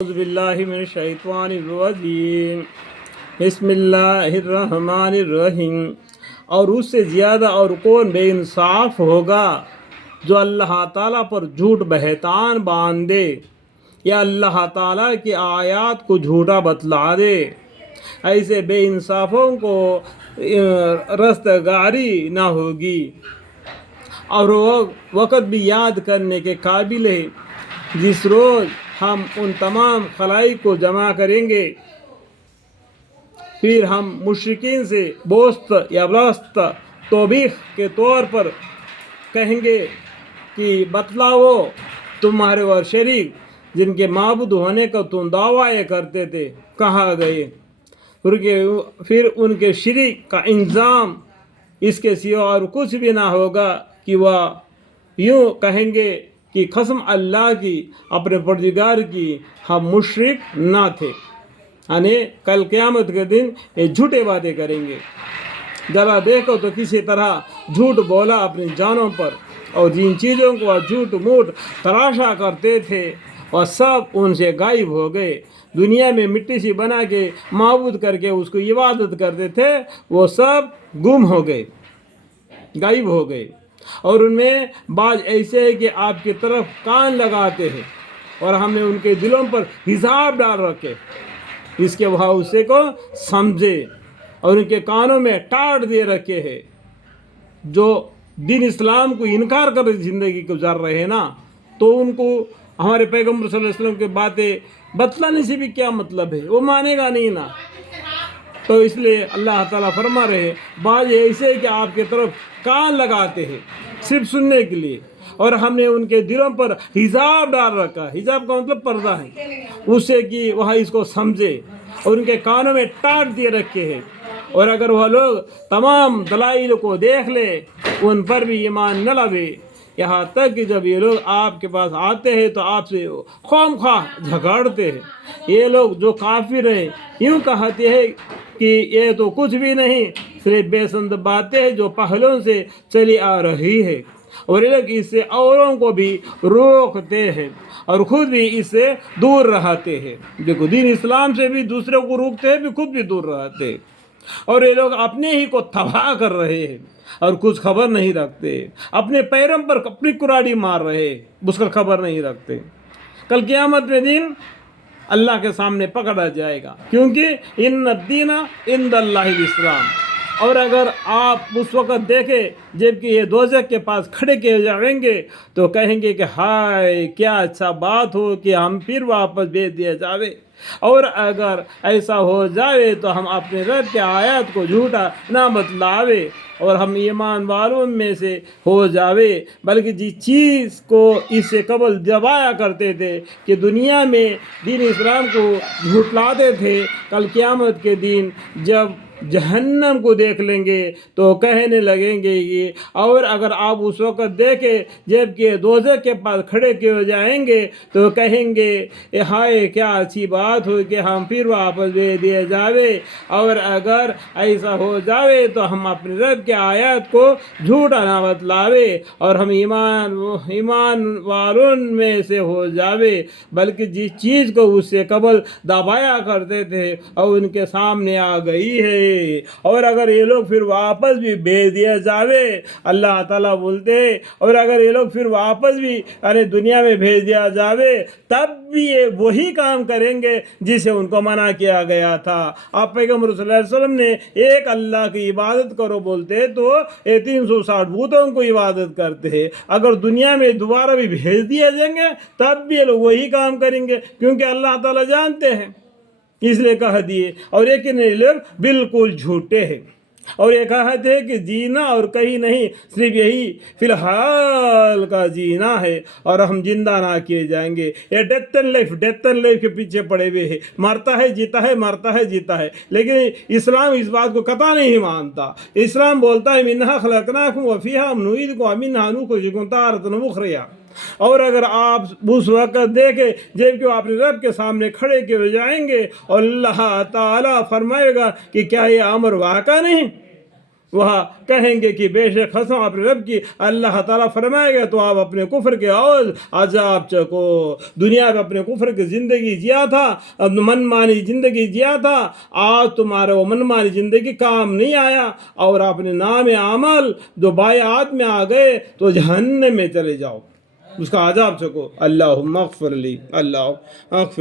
اعوذ باللہ من الشیطان الرجیم بسم اللہ الرحمن الرحیم۔ اور اس سے زیادہ اور کون بے انصاف ہوگا جو اللہ تعالیٰ پر جھوٹ بہتان باندھے یا اللہ تعالیٰ کی آیات کو جھوٹا بتلا دے۔ ایسے بے انصافوں کو رستگاری نہ ہوگی، اور وہ وقت بھی یاد کرنے کے قابل ہے جس روز ہم ان تمام خلائق کو جمع کریں گے، پھر ہم مشرکین سے بوست یا بلست توبیخ کے طور پر کہیں گے کہ بتلاؤ تمہارے اور شریک جن کے معبود ہونے کا تم دعویٰ کرتے تھے کہاں گئے؟ پھر ان کے شریک کا انجام اس کے سوا اور کچھ بھی نہ ہوگا کہ وہ یوں کہیں گے کہ قسم اللہ کی، اپنے پروردگار کی، ہم مشرک نہ تھے۔ یعنی کل قیامت کے دن یہ جھوٹے باتیں کریں گے۔ ذرا دیکھو تو کسی طرح جھوٹ بولا اپنی جانوں پر، اور جن چیزوں کو وہ جھوٹ موٹ تراشا کرتے تھے وہ سب ان سے غائب ہو گئے۔ دنیا میں مٹی سے بنا کے معبود کر کے اس کو عبادت کرتے تھے، وہ سب گم ہو گئے، غائب ہو گئے۔ اور ان میں بعض ایسے ہیں کہ آپ کی طرف کان لگاتے ہیں، اور ہم نے ان کے دلوں پر حجاب ڈال رکھے اس کے وہ اسے کو سمجھے، اور ان کے کانوں میں ٹاٹ دیے رکھے ہیں۔ جو دین اسلام کو انکار کر زندگی گزار رہے ہیں نا، تو ان کو ہمارے پیغمبر صلی اللہ علیہ وسلم کی باتیں بتلانے سے بھی کیا مطلب ہے؟ وہ مانے گا نہیں نا۔ تو اس لیے اللہ تعالیٰ فرما رہے ہیں بعض ایسے کہ آپ کی طرف کان لگاتے ہیں صرف سننے کے لیے، اور ہم نے ان کے دلوں پر حجاب ڈال رکھا ہے۔ حجاب کا مطلب پردہ ہے، اس سے کہ وہ اس کو سمجھے، اور ان کے کانوں میں ٹاٹ دیے رکھے ہیں۔ اور اگر وہ لوگ تمام دلائل کو دیکھ لے ان پر بھی ایمان نہ لائے، یہاں تک کہ جب یہ لوگ آپ کے پاس آتے ہیں تو آپ سے خواہ مخواہ جھگڑتے ہیں۔ یہ لوگ جو کافر ہیں یوں کہتے ہیں کہ یہ تو کچھ بھی نہیں، صرف بے سند باتیں ہیں جو پہلوں سے چلی آ رہی ہے، اور یہ لوگ اس سے اوروں کو بھی روکتے ہیں اور خود بھی اس سے دور رہتے ہیں۔ دیکھو دین اسلام سے بھی دوسروں کو روکتے ہیں، بھی خود بھی دور رہتے ہیں، اور یہ لوگ اپنے ہی کو تباہ کر رہے ہیں اور کچھ خبر نہیں رکھتے، اپنے پیروں پر اپنی کراڑی مار رہے ہیں، اس کا خبر نہیں رکھتے۔ کل قیامت میں دن اللہ کے سامنے پکڑا جائے گا، کیونکہ ان الدین عند اللہ الاسلام۔ اور اگر آپ اس وقت دیکھیں جب کہ یہ دوزخ کے پاس کھڑے کیے جائیں گے تو کہیں گے کہ ہائے کیا اچھا بات ہو کہ ہم پھر واپس بھیج دیا جاوے، اور اگر ایسا ہو جائے تو ہم اپنے رب کے آیات کو جھوٹا نہ بتلاوے اور ہم ایمان والوں میں سے ہو جاوے، بلکہ جس چیز کو اس سے قبل دبایا کرتے تھے کہ دنیا میں دین اسلام کو جھٹلاتے تھے، کل قیامت کے دن جب جہنم کو دیکھ لیں گے تو کہنے لگیں گے یہ۔ اور اگر آپ اس وقت دیکھیں جب کہ دوزخ کے پاس کھڑے کیے جائیں گے تو کہیں گے ہائے کیا اچھی بات ہو کہ ہم پھر واپس بھیج دیے جاوے، اور اگر ایسا ہو جاوے تو ہم اپنے رب کے آیات کو جھوٹا نہ بتلاوے اور ہم ایمان والوں میں سے ہو جاوے، بلکہ جس چیز کو اس سے قبل دبایا کرتے تھے اور ان کے سامنے آ گئی ہے۔ اور اگر یہ لوگ پھر واپس بھی بھیج دیا جاوے، اللہ تعالیٰ بولتے، اور اگر یہ لوگ پھر واپس بھی دنیا میں بھیج دیا جاوے تب بھی یہ وہی کام کریں گے جسے ان کو منع کیا گیا تھا۔ آپ پیغمبر صلی اللہ علیہ وسلم نے ایک اللہ کی عبادت کرو بولتے تو یہ 360 بتوں کو عبادت کرتے ہیں۔ اگر دنیا میں دوبارہ بھی بھیج دیا جائیں گے تب بھی یہ لوگ وہی کام کریں گے، کیونکہ اللہ تعالیٰ جانتے ہیں، اس لیے کہہ دیے۔ اور لیکن یہ لوگ بالکل جھوٹے ہیں، اور یہ کہتے ہیں کہ جینا اور کہیں نہیں، صرف یہی فی الحال کا جینا ہے اور ہم زندہ نہ کیے جائیں گے۔ یہ ڈیتھ اینڈ لائف کے پیچھے پڑے ہوئے ہیں، مرتا ہے جیتا ہے، مرتا ہے جیتا ہے، لیکن اسلام اس بات کو قطع نہیں مانتا۔ اسلام بولتا ہے منہا خلقناکم وفیہا نعیدکم ومنہا نخرجکم تارۃ اخری۔ اور اگر آپ اس وقت دیکھیں جب کہ آپ اپنے رب کے سامنے کھڑے کیے جائیں گے اور اللہ تعالیٰ فرمائے گا کہ کیا یہ امر واقع نہیں؟ وہاں کہیں گے کہ بے شک قسم اپنے رب کی، اللہ تعالیٰ فرمائے گا تو آپ اپنے کفر کے اور عذاب چکو. دنیا میں اپنے کفر کی زندگی جیا تھا، من مانی زندگی جیا تھا، آج تمہارے وہ من مانی زندگی کام نہیں آیا اور اپنے نام عمل جو بایعات میں آ گئے تو جہنم میں چلے جاؤ، اس کا عذاب چکو. اللہم اغفر لی، اللہ اغفر